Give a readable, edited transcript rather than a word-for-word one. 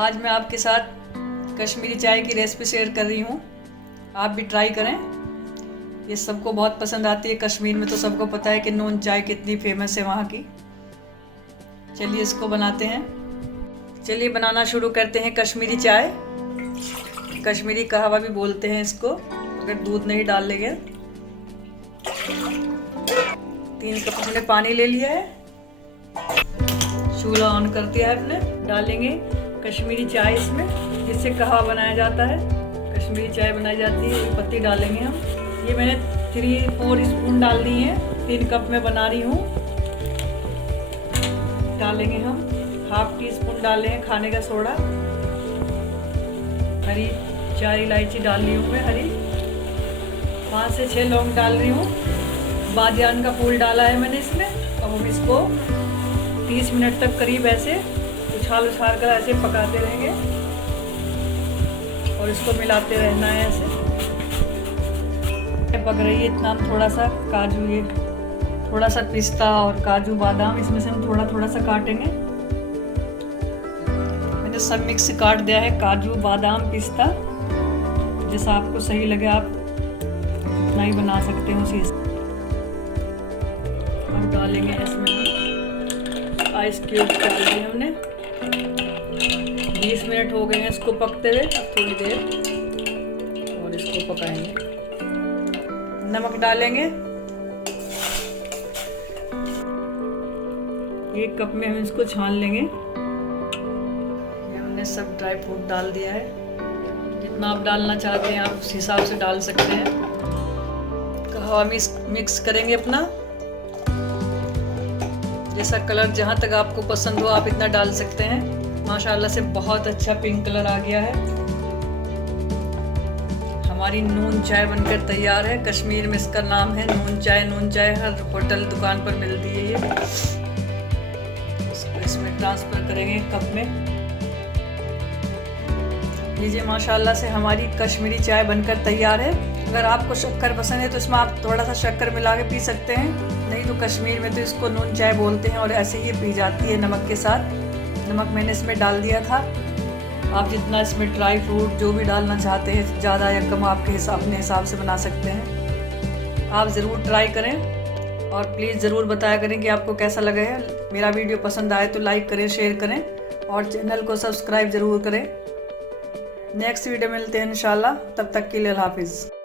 आज मैं आपके साथ कश्मीरी चाय की रेसिपी शेयर कर रही हूँ। आप भी ट्राई करें, ये सबको बहुत पसंद आती है। कश्मीर में तो सबको पता है कि नून चाय कितनी फेमस है वहाँ की। चलिए इसको बनाते हैं। चलिए बनाना शुरू करते हैं। कश्मीरी चाय, कश्मीरी कहवा भी बोलते हैं इसको, अगर दूध नहीं डाल लेंगे। 3 कप हमने पानी ले लिया है, चूल्हा ऑन कर दिया है हमने। डालेंगे कश्मीरी चाय इसमें, जिससे कहवा बनाया जाता है, कश्मीरी चाय बनाई जाती है। पत्ती डालेंगे हम। ये मैंने 3-4 स्पून डाल दी हैं, 3 कप में बना रही हूँ। डालेंगे हम 1/2 टीस्पून डालेंगे खाने का सोडा। हरी 4 इलायची डाल रही हूँ मैं, हरी 5 से 6 लौंग डाल रही हूँ। बादियान का फूल डाला है मैंने इसमें। अब हम इसको 30 मिनट तक करीब ऐसे उछाल कर ऐसे पकाते रहेंगे और इसको मिलाते रहना है ऐसे। पक रही है इतना, हम थोड़ा सा काजू, ये थोड़ा सा पिस्ता और काजू बादाम इसमें से हम थोड़ा सा काटेंगे। मैंने सब मिक्स काट दिया है, काजू बादाम पिस्ता। जैसा आपको सही लगे आप उतना ही बना सकते हो उसी से। अब डालेंगे इसमें आइस क्यूब डाल दिए हमने। 20 मिनट हो गए हैं इसको पकते हुए। अब थोड़ी देर और इसको पकाएंगे। नमक डालेंगे 1 कप में, हम इसको छान लेंगे। हमने सब ड्राई फ्रूट डाल दिया है। जितना आप डालना चाहते हैं आप उस हिसाब से डाल सकते हैं। कहवा मिक्स करेंगे अपना, जैसा कलर जहाँ तक आपको पसंद हो आप इतना डाल सकते हैं। माशाल्लाह से बहुत अच्छा पिंक कलर आ गया है। हमारी नून चाय बनकर तैयार है। कश्मीर में इसका नाम है नून चाय। नून चाय हर होटल दुकान पर मिलती है ये। इसको इसमें ट्रांसफर करेंगे कप में। लीजिए, माशाल्लाह से हमारी कश्मीरी चाय बनकर तैयार है। अगर आपको शक्कर पसंद है तो इसमें आप थोड़ा सा शक्कर मिला के पी सकते हैं, नहीं तो कश्मीर में तो इसको नून चाय बोलते हैं और ऐसे ही पी जाती है नमक के साथ। नमक मैंने इसमें डाल दिया था। आप जितना इसमें ड्राई फ्रूट जो भी डालना चाहते हैं, ज़्यादा या कम आपके अपने हिसाब से बना सकते हैं। आप ज़रूर ट्राई करें और प्लीज़ ज़रूर बताया करें कि आपको कैसा लगा है। मेरा वीडियो पसंद आए तो लाइक करें, शेयर करें और चैनल को सब्सक्राइब ज़रूर करें। नेक्स्ट वीडियो मिलते हैं इंशाल्लाह। तब तक के लिए अल्लाह हाफिज़।